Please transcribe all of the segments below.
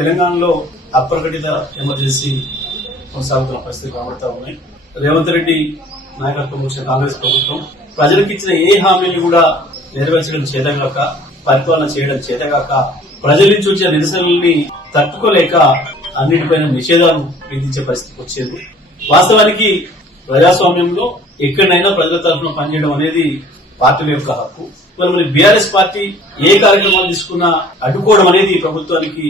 తెలంగాణలో అప్రకటిత ఎమర్జెన్సీ కొనసాగుతున్న పరిస్థితి కనబడతా ఉన్నాయి. రేవంత్ రెడ్డి నాయకత్వం వచ్చిన కాంగ్రెస్ ప్రభుత్వం ప్రజలకు ఇచ్చిన ఏ హామీని కూడా నెరవేర్చడం చేతగాక, పరిపాలన చేయడం చేతగాక, ప్రజల నుంచి వచ్చే నిరసనల్ని తట్టుకోలేక అన్నిటిపైన నిషేధాలు విధించే పరిస్థితికి వచ్చింది. వాస్తవానికి ప్రజాస్వామ్యంలో ఎక్కడైనా ప్రజల తరఫున పనిచేయడం అనేది పార్టీల యొక్క హక్కు. మరి బీఆర్ఎస్ పార్టీ ఏ కార్యక్రమాలు తీసుకున్నా అడ్డుకోవడం అనేది ప్రభుత్వానికి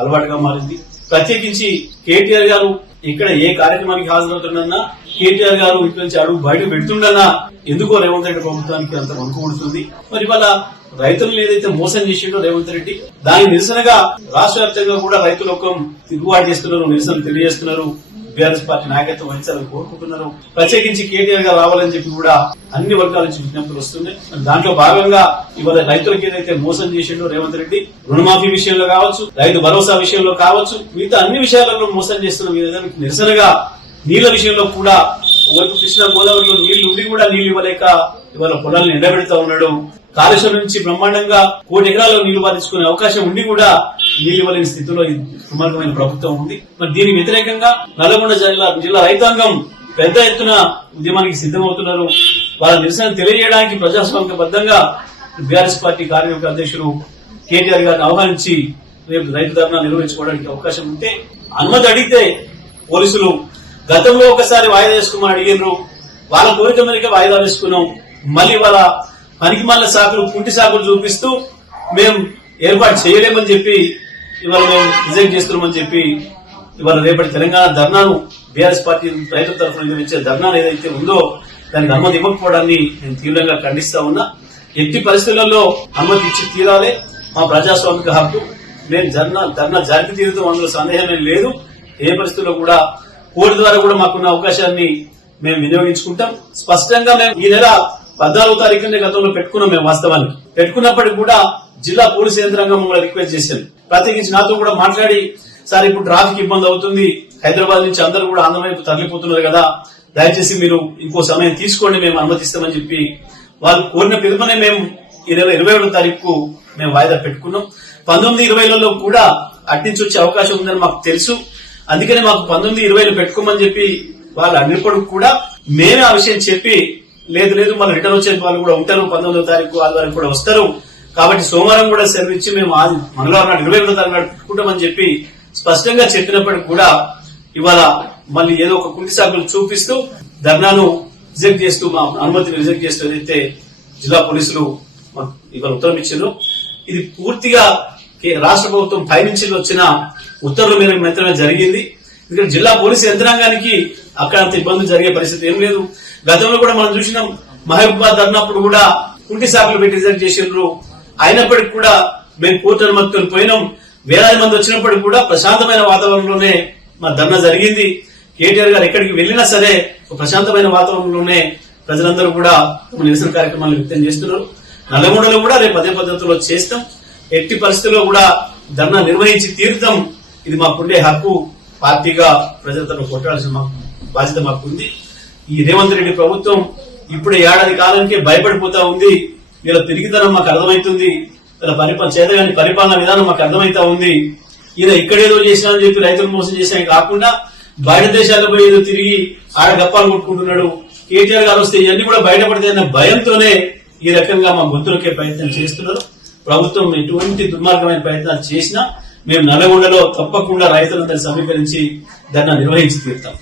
అలవాటుగా మారింది. ప్రత్యేకించి కేటీఆర్ గారు ఇక్కడ ఏ కార్యక్రమానికి హాజరవుతుండన్నా, కేటీఆర్ గారు ఇక్కడి నుంచి అడుగు బయట పెడుతుండన్నా ఎందుకో రేవంత్ రెడ్డి ప్రభుత్వానికి అంత వణుకుడుతుంది. మరి ఇవాళ రైతులను ఏదైతే మోసం చేసిండో రేవంత్ రెడ్డి, దానికి నిరసనగా రాష్ట్ర వ్యాప్తంగా కూడా రైతులకు తిరుగుబాటు చేస్తున్నారు, నిరసన తెలియజేస్తున్నారు. బీఆర్ఎస్ పార్టీ నాయకత్వం వహించాలని కోరుకుంటున్నారు. ప్రత్యేకించి కేటీఆర్ గారు రావాలని చెప్పి కూడా అన్ని వర్గాల నుంచి విజ్ఞప్తులు వస్తున్నాయి. దాంట్లో భాగంగా ఇవాళ రైతులకు ఏదైతే మోసం చేసిండో రేవంత్ రెడ్డి, రుణమాఫీ విషయంలో కావచ్చు, రైతు భరోసా విషయంలో కావచ్చు, మిగతా అన్ని విషయాలలో మోసం చేస్తున్న విధానానికి నిరసనగా నీళ్ల విషయంలో కూడా ఒకవైపు కృష్ణా గోదావరిలో నీళ్లు ఉండి కూడా నీళ్లు ఇవ్వలేక ఇవాళ పొలాలను ఎండబెడతా ఉన్నాడు. కాళేశ్వరం నుంచి బ్రహ్మాండంగా 1 కోటి ఎకరాల్లో నీళ్లు పారించుకునే అవకాశం ఉండి కూడా నీళ్లు ఇవ్వలేని స్థితిలో దుర్మార్గమైన ప్రభుత్వం ఉంది. మరి దీనికి వ్యతిరేకంగా నల్గొండ జిల్లా రైతాంగం పెద్ద ఎత్తున ఉద్యమానికి సిద్దమవుతున్నారు. వాళ్ళ నిరసన తెలియజేయడానికి ప్రజాస్వామికబద్దంగా బీఆర్ఎస్ పార్టీ కార్యవర్గ అధ్యక్షుడు కేటీఆర్ గారిని ఆహ్వానించి రేపు రైతు ధర్నా నిర్వహించుకోవడానికి అవకాశం ఉంటే అనుమతి అడిగితే పోలీసులు గతంలో ఒకసారి వాయిదా వేసుకోమని అడిగినారు. వాళ్ళ కోరిక మేరకు వాయిదా వేసుకున్నాం. మళ్ళీ వాళ్ళ పనికి మళ్ళీ సాకులు, కుంటి సాకులు చూపిస్తూ మేము ఏర్పాటు చేయలేమని చెప్పి ఇవాళ మేము రిజెక్ట్ చేస్తున్నామని చెప్పి ఇవాళ రేపటి తెలంగాణ ధర్నాను బీఆర్ఎస్ పార్టీ రైతుల తరఫున నిర్వహించే ధర్నా ఏదైతే ఉందో దానికి అనుమతి ఇవ్వకపోవడాన్ని నేను తీవ్రంగా ఖండిస్తా ఉన్నా. ఎట్టి పరిస్థితులలో అనుమతి ఇచ్చి తీరాలి. మా ప్రజాస్వామిక హక్కు. మేము ధర్నా జరిపి తీరుతాం, అందులో సందేహమే లేదు. ఏ పరిస్థితుల్లో కూడా కోర్టు ద్వారా కూడా మాకున్న అవకాశాన్ని మేము వినియోగించుకుంటాం. స్పష్టంగా మేము ఈ నెల 14వ తారీఖునే గతంలో పెట్టుకున్నాం. మేము వాస్తవానికి పెట్టుకున్నప్పటికీ కూడా జిల్లా పోలీసు యంత్రాంగం మమ్మల్ని రిక్వెస్ట్ చేశారు. ప్రత్యేకించి నాతో కూడా మాట్లాడి, సార్ ఇప్పుడు ట్రాఫిక్ ఇబ్బంది అవుతుంది, హైదరాబాద్ నుంచి అందరూ కూడా ఆంధ్ర వైపు తరలిపోతున్నారు కదా, దయచేసి మీరు ఇంకో సమయం తీసుకోండి, మేము అనుమతిస్తామని చెప్పి వాళ్ళు కోరిన పిలుపునే మేము ఈ నెల 21వ తారీఖు మేము వాయిదా పెట్టుకున్నాం. 19, 20లలో కూడా అట్నుంచి వచ్చే అవకాశం ఉందని మాకు తెలుసు. అందుకనే మాకు 19, 20 పెట్టుకోమని చెప్పి వాళ్ళు అన్నిప్పటికి కూడా మేమే ఆ విషయం చెప్పి లేదు మళ్ళీ రిటర్న్ వచ్చే వాళ్ళు కూడా ఉంటారు, 19వ తారీఖు ఆదివారం కూడా వస్తారు, కాబట్టి సోమవారం కూడా సెలవు ఇచ్చి మేము మంగళవారం నాడు 21వ తారీఖు నాడు పెట్టుకుంటామని చెప్పి స్పష్టంగా చెప్పినప్పటికీ కూడా ఇవాళ మళ్ళీ ఏదో ఒక కుంటి సాకులు చూపిస్తూ ధర్నాను రిజెక్ట్ చేస్తూ, మా అనుమతిని రిజెక్ట్ చేస్తూ ఏదైతే జిల్లా పోలీసులు ఇవాళ ఉత్తర్వులు ఇచ్చారు, ఇది పూర్తిగా రాష్ట్ర ప్రభుత్వం పైనుంచి వచ్చిన ఉత్తర్వుల మేరకు మాత్రమే జరిగింది. ఎందుకంటే జిల్లా పోలీసు యంత్రాంగానికి అక్కడ అంత ఇబ్బందులు జరిగే పరిస్థితి ఏం లేదు. గతంలో కూడా మనం చూసినాం, మహబూబాబాద్ అన్నప్పుడు కూడా కుంటి సాకులు పెట్టి రిజెక్ట్ చేసినారు. అయినప్పటికీ కూడా మేము కోర్టు అనుమతితో పోయినాం. వేలాది మంది వచ్చినప్పటికీ కూడా ప్రశాంతమైన వాతావరణంలోనే మా ధర్నా జరిగింది. కేటీఆర్ గారు ఎక్కడికి వెళ్లినా సరే ప్రశాంతమైన వాతావరణంలోనే ప్రజలందరూ కూడా నిరసన కార్యక్రమాలు వ్యక్తం చేస్తున్నారు. నల్లగొండలో కూడా రేపు అదే పద్ధతిలో చేస్తాం. ఎట్టి పరిస్థితుల్లో కూడా ధర్నా నిర్వహించి తీరుతాం. ఇది మాకుండే హక్కు. పార్టీగా ప్రజలతో కొట్టాల్సిన బాధ్యత మాకుంది. ఈ రేవంత్ రెడ్డి ప్రభుత్వం ఇప్పుడే ఏడాది కాలానికే భయపడిపోతా ఉంది. వీళ్ళ తిరిగితనం మాకు అర్థమవుతుంది. వీళ్ళ చేతగాని పరిపాలన విధానం మాకు అర్థమైతా ఉంది. ఈయన ఇక్కడేదో చేసినా అని చెప్పి రైతులు మోసం చేసినా కాకుండా బయట దేశాల్లో పోయి ఏదో తిరిగి ఆడ గప్పాలు కొట్టుకుంటున్నాడు. కేటీఆర్ గారు వస్తే ఇవన్నీ కూడా బయటపడతాయన్న భయంతోనే ఈ రకంగా మా గొంతులకే ప్రయత్నం చేస్తున్నారు. ప్రభుత్వం ఎటువంటి దుర్మార్గమైన ప్రయత్నాలు చేసినా మేము నల్లగొండలో తప్పకుండా రైతులందరూ సమీకరించి ధర్నా నిర్వహించి తీరుతాం.